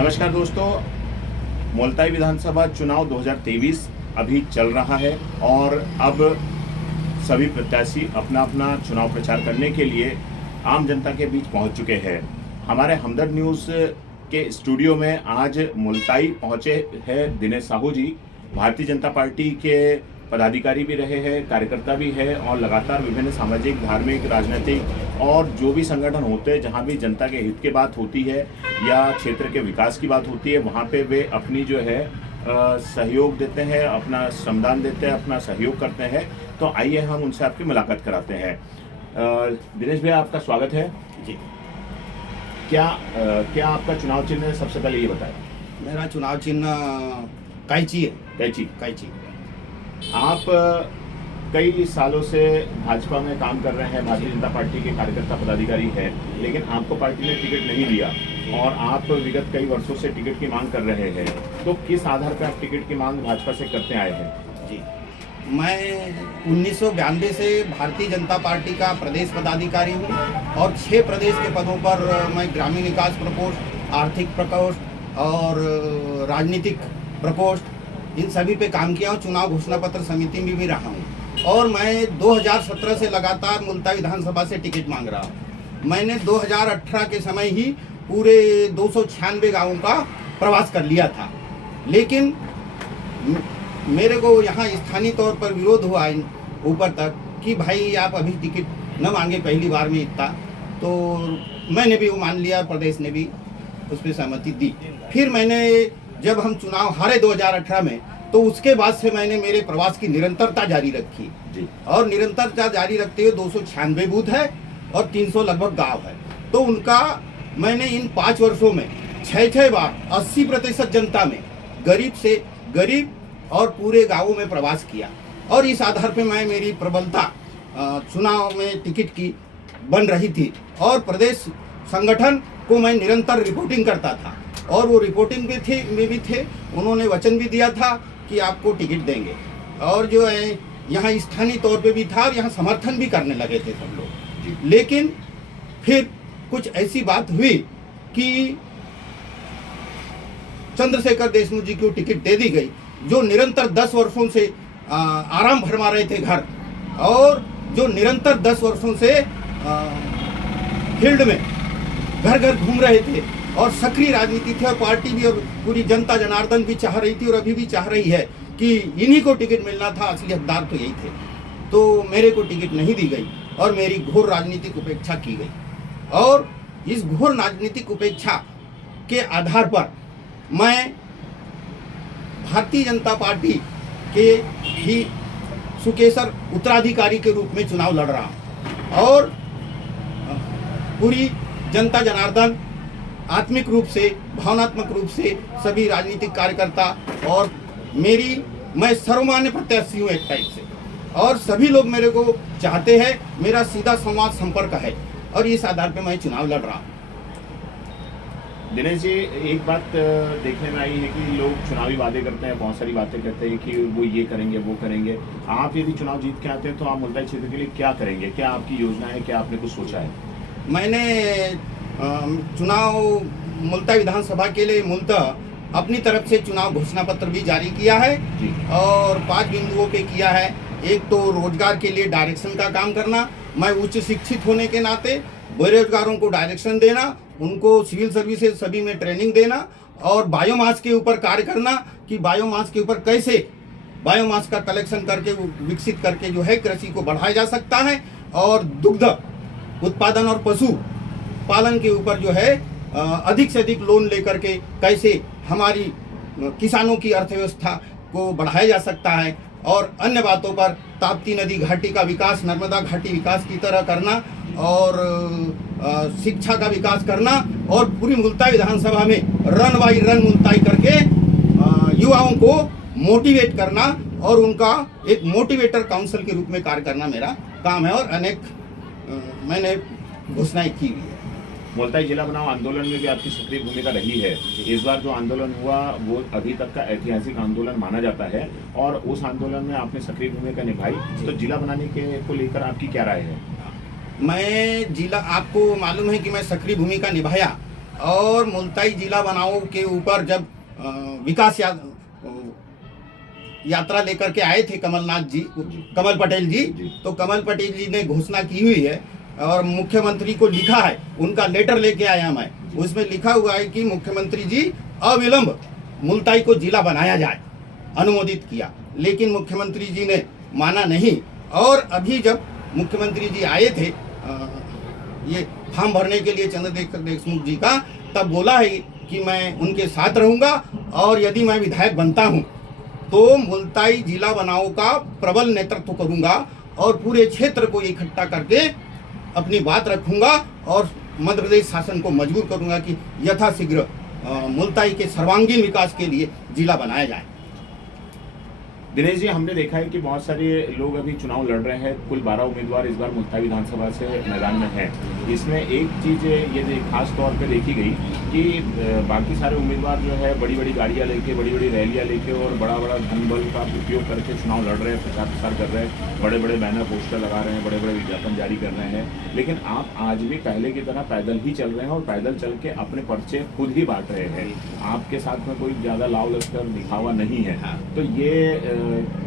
नमस्कार दोस्तों, मुल्ताई विधानसभा चुनाव 2023 अभी चल रहा है और अब सभी प्रत्याशी अपना अपना चुनाव प्रचार करने के लिए आम जनता के बीच पहुंच चुके हैं। हमारे हमदर्द न्यूज़ के स्टूडियो में आज मुल्ताई पहुंचे हैं दिनेश साहू जी। भारतीय जनता पार्टी के पदाधिकारी भी रहे हैं, कार्यकर्ता भी है और लगातार विभिन्न सामाजिक, धार्मिक, राजनीतिक और जो भी संगठन होते हैं, जहां भी जनता के हित की बात होती है या क्षेत्र के विकास की बात होती है, वहां पे वे अपनी जो है सहयोग देते हैं, अपना श्रमदान देते हैं, अपना सहयोग करते हैं। तो आइए हम उनसे आपकी मुलाकात कराते हैं। दिनेश भैया, आपका स्वागत है जी। क्या आपका चुनाव चिन्ह है? सबसे पहले ये बताएं। मेरा चुनाव चिन्ह कैंची है। कैंची। आप कई सालों से भाजपा में काम कर रहे हैं, भारतीय जनता पार्टी के कार्यकर्ता पदाधिकारी हैं, लेकिन आपको पार्टी ने टिकट नहीं दिया और आप विगत कई वर्षों से टिकट की मांग कर रहे हैं। तो किस आधार पर आप टिकट की मांग भाजपा से करते आए हैं? जी, मैं 1992 से भारतीय जनता पार्टी का प्रदेश पदाधिकारी हूँ और 6 प्रदेश के पदों पर मैं ग्रामीण विकास प्रकोष्ठ, आर्थिक प्रकोष्ठ और राजनीतिक प्रकोष्ठ, इन सभी पे काम किया हूँ। चुनाव घोषणा पत्र समिति में भी रहा हूँ और मैं 2017 से लगातार मुल्ताई विधानसभा से टिकट मांग रहा हूँ। मैंने 2018 के समय ही पूरे 296 गाँवों का प्रवास कर लिया था, लेकिन मेरे को यहाँ स्थानीय तौर पर विरोध हुआ ऊपर तक कि भाई आप अभी टिकट न मांगे पहली बार में इतना। तो मैंने भी वो मान लिया, प्रदेश ने भी उस पर सहमति दी। फिर मैंने जब हम चुनाव हारे 2018 में, तो उसके बाद से मैंने मेरे प्रवास की निरंतरता जारी रखी जी। और निरंतरता जारी रखते हुए 296 बूथ है और 300 लगभग गाँव है। तो उनका मैंने इन 5 वर्षों में 6 बार 80% जनता में गरीब से गरीब और पूरे गाँवों में प्रवास किया और इस आधार पर मैं मेरी प्रबलता चुनाव में टिकट की बन रही थी और प्रदेश संगठन को मैं निरंतर रिपोर्टिंग करता था और वो रिपोर्टिंग में भी थे। उन्होंने वचन भी दिया था कि आपको टिकट देंगे और जो है यहाँ स्थानीय तौर पे भी था और यहाँ समर्थन भी करने लगे थे सब लोग। लेकिन फिर कुछ ऐसी बात हुई कि चंद्रशेखर देशमुख जी को टिकट दे दी गई, जो निरंतर 10 वर्षों से आराम फरमा रहे थे घर और जो निरंतर 10 वर्षों से फील्ड में घर घर घूम रहे थे और सक्रिय राजनीति थे और पार्टी भी और पूरी जनता जनार्दन भी चाह रही थी और अभी भी चाह रही है कि इन्हीं को टिकट मिलना था, असली हकदार तो यही थे। तो मेरे को टिकट नहीं दी गई और मेरी घोर राजनीतिक उपेक्षा की गई और इस घोर राजनीतिक उपेक्षा के आधार पर मैं भारतीय जनता पार्टी के ही सुकेसर उत्तराधिकारी के रूप में चुनाव लड़ रहा हूँ और पूरी जनता जनार्दन आत्मिक रूप से, भावनात्मक रूप से सभी राजनीतिक कार्यकर्ता और मैं सर्वमान्य प्रत्याशी हूँ एक टाइप से और सभी लोग मेरे को चाहते हैं। मेरा सीधा संवाद संपर्क है और इस आधार पर मैं चुनाव लड़ रहा हूँ। दिनेश जी, एक बात देखने में आई है कि लोग चुनावी वादे करते हैं, बहुत सारी बातें करते हैं कि वो ये करेंगे, वो करेंगे। आप यदि चुनाव जीत के आते हैं तो आप मुल्ताई क्षेत्र के लिए क्या करेंगे? क्या आपकी योजना है? क्या आपने कुछ सोचा है? मैंने चुनाव मुल्ताई विधानसभा के लिए मूलतः अपनी तरफ से चुनाव घोषणा पत्र भी जारी किया है और 5 बिंदुओं पे किया है। एक तो रोजगार के लिए डायरेक्शन का काम करना, मैं उच्च शिक्षित होने के नाते बेरोजगारों को डायरेक्शन देना, उनको सिविल सर्विसेज सभी में ट्रेनिंग देना और बायोमास के ऊपर कार्य करना कि बायोमास के ऊपर कैसे बायोमास का कलेक्शन करके विकसित करके जो है कृषि को बढ़ाया जा सकता है और दुग्ध उत्पादन और पशु पालन के ऊपर जो है अधिक से अधिक लोन लेकर के कैसे हमारी किसानों की अर्थव्यवस्था को बढ़ाया जा सकता है और अन्य बातों पर ताप्ती नदी घाटी का विकास, नर्मदा घाटी विकास की तरह करना और शिक्षा का विकास करना और पूरी मुल्ताई विधानसभा में रन बाई रन मुल्ताई करके युवाओं को मोटिवेट करना और उनका एक मोटिवेटर काउंसिल के रूप में कार्य करना मेरा काम है और अनेक मैंने घोषणाएं की हुई है। मुल्ताई जिला बनाओ आंदोलन में भी आपकी सक्रिय भूमिका रही है। इस बार जो आंदोलन हुआ वो अभी तक का ऐतिहासिक आंदोलन माना जाता है और उस आंदोलन में आपने सक्रिय भूमिका निभाई। तो जिला बनाने के को लेकर आपकी क्या राय है? मैं जिला, आपको मालूम है कि मैं सक्रिय भूमिका निभाया और मुल्ताई जिला बनाओ के ऊपर जब विकास यात्रा लेकर के आए थे कमल पटेल जी, तो कमल पटेल जी ने घोषणा की हुई है और मुख्यमंत्री को लिखा है, उनका लेटर लेके आया मैं, उसमें लिखा हुआ है कि मुख्यमंत्री जी अविलंब मुल्ताई को जिला बनाया जाए, अनुमोदित किया, लेकिन मुख्यमंत्री जी ने माना नहीं। और अभी जब मुख्यमंत्री जी आए थे ये फॉर्म भरने के लिए चंद्रशेखर देशमुख जी का, तब बोला है कि मैं उनके साथ रहूंगा और यदि मैं विधायक बनता हूं तो मुल्ताई जिला बनाओ का प्रबल नेतृत्व करूंगा और पूरे क्षेत्र को इकट्ठा करके अपनी बात रखूंगा और मध्य प्रदेश शासन को मजबूर करूंगा कि यथाशीघ्र मुल्ताई के सर्वांगीण विकास के लिए जिला बनाया जाए। दिनेश जी, हमने देखा है कि बहुत सारे लोग अभी चुनाव लड़ रहे हैं, कुल 12 उम्मीदवार इस बार मुल्ताई विधानसभा से मैदान में हैं। इसमें एक चीज़ ये खास तौर पे देखी गई कि बाकी सारे उम्मीदवार जो है बड़ी बड़ी गाड़ियां लेके, बड़ी बड़ी रैलियां लेके और बड़ा बड़ा धन बल का उपयोग करके चुनाव लड़ रहे हैं, प्रचार प्रसार कर रहे हैं, बड़े बड़े बैनर पोस्टर लगा रहे हैं, बड़े बड़े विज्ञापन जारी कर रहे हैं। लेकिन आप आज भी पहले की तरह पैदल ही चल रहे हैं और पैदल चल के अपने पर्चे खुद ही बांट रहे हैं। आपके साथ में कोई ज़्यादा लाव लश्कर दिखावा नहीं है। तो ये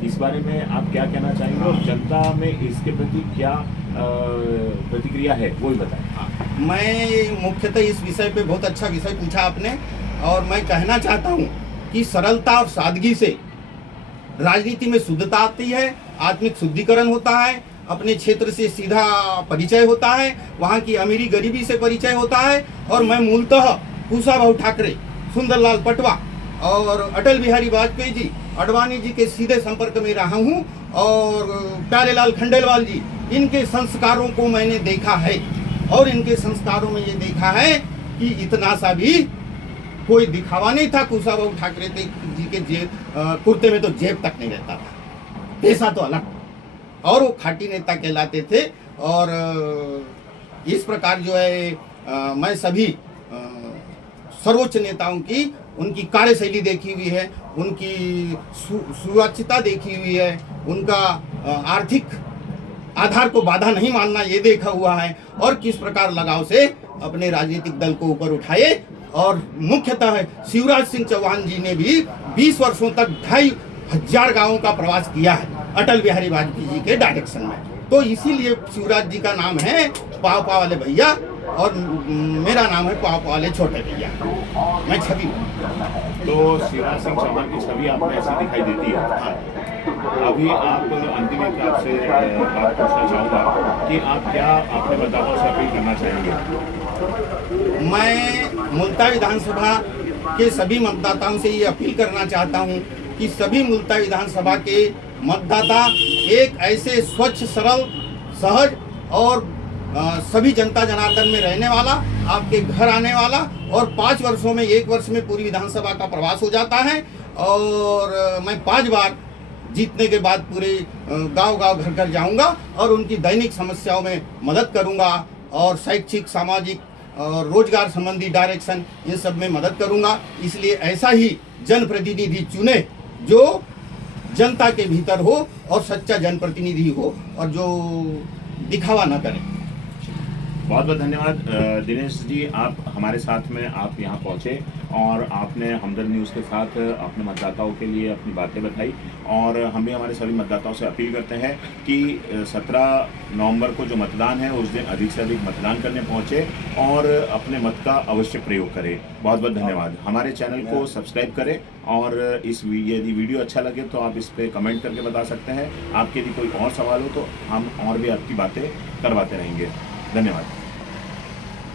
इस बारे में आप क्या कहना चाहेंगे और जनता में इसके प्रति क्या प्रतिक्रिया है वो ही बताएं। मैं मुख्यतः इस विषय पे बहुत अच्छा विषय पूछा आपने और मैं कहना चाहता हूँ कि सरलता और सादगी से राजनीति में शुद्धता आती है, आत्मिक शुद्धिकरण होता है, अपने क्षेत्र से सीधा परिचय होता है, वहाँ की अमीरी गरीबी से परिचय होता है। और मैं मूलतः कुशाभाऊ ठाकरे, सुंदरलाल पटवा और अटल बिहारी वाजपेयी जी, अडवाणी जी के सीधे संपर्क में रहा हूँ और प्यारेलाल खंडेलवाल जी, इनके संस्कारों को मैंने देखा है और इनके संस्कारों में ये देखा है कि इतना सा भी कोई दिखावा नहीं था। कुशाभाऊ ठाकरे जी के कुर्ते में तो जेब तक नहीं रहता था, पैसा तो अलग, और वो खाटी नेता कहलाते थे। और इस प्रकार जो है मैं सभी सर्वोच्च नेताओं की उनकी कार्यशैली देखी हुई है, उनकी सुवाच्यता देखी हुई है, उनका आर्थिक आधार को बाधा नहीं मानना ये देखा हुआ है और किस प्रकार लगाव से अपने राजनीतिक दल को ऊपर उठाए। और मुख्यतः शिवराज सिंह चौहान जी ने भी 20 वर्षों तक 2500 गांवों का प्रवास किया है अटल बिहारी वाजपेयी जी के डायरेक्शन में। तो इसीलिए शिवराज जी का नाम है पाव पाव वाले भैया और मेरा नाम है पाव पाव वाले छोटे भैया। मैं छवि तो शिवराज सिंह चौहान की छवि आपको ऐसी दिखाई देती है। अभी आप अंतिम एक आपसे बात पूछना चाहूँगा कि आप क्या अपने मतदाताओं से अपील करना चाहेंगे? मैं मुल्ताई विधानसभा के सभी मतदाताओं से ये अपील करना चाहता हूँ कि सभी मुल्ताई विधानसभा के मतदाता एक ऐसे स्वच्छ, सरल, सहज और सभी जनता जनार्दन में रहने वाला, आपके घर आने वाला और 5 वर्षों में 1 वर्ष में पूरी विधानसभा का प्रवास हो जाता है। और मैं 5 बार जीतने के बाद पूरे गांव-गांव, घर-घर जाऊंगा और उनकी दैनिक समस्याओं में मदद करूंगा और शैक्षिक, सामाजिक और रोजगार संबंधी डायरेक्शन इन सब में मदद करूंगा। इसलिए ऐसा ही जनप्रतिनिधि चुने जो जनता के भीतर हो और सच्चा जनप्रतिनिधि हो और जो दिखावा न करे। बहुत बहुत धन्यवाद दिनेश जी, आप हमारे साथ में आप यहाँ पहुँचे और आपने हमदर्द न्यूज़ के साथ अपने मतदाताओं के लिए अपनी बातें बताई। और हम भी हमारे सभी मतदाताओं से अपील करते हैं कि 17 नवंबर को जो मतदान है उस दिन अधिक से अधिक मतदान करने पहुँचे और अपने मत का अवश्य प्रयोग करें। बहुत बहुत धन्यवाद। हमारे चैनल को सब्सक्राइब करें और यदि वीडियो अच्छा लगे तो आप इस पर कमेंट करके बता सकते हैं। आपके यदि कोई और सवाल हो तो हम और भी आपकी बातें करवाते रहेंगे। धन्यवाद।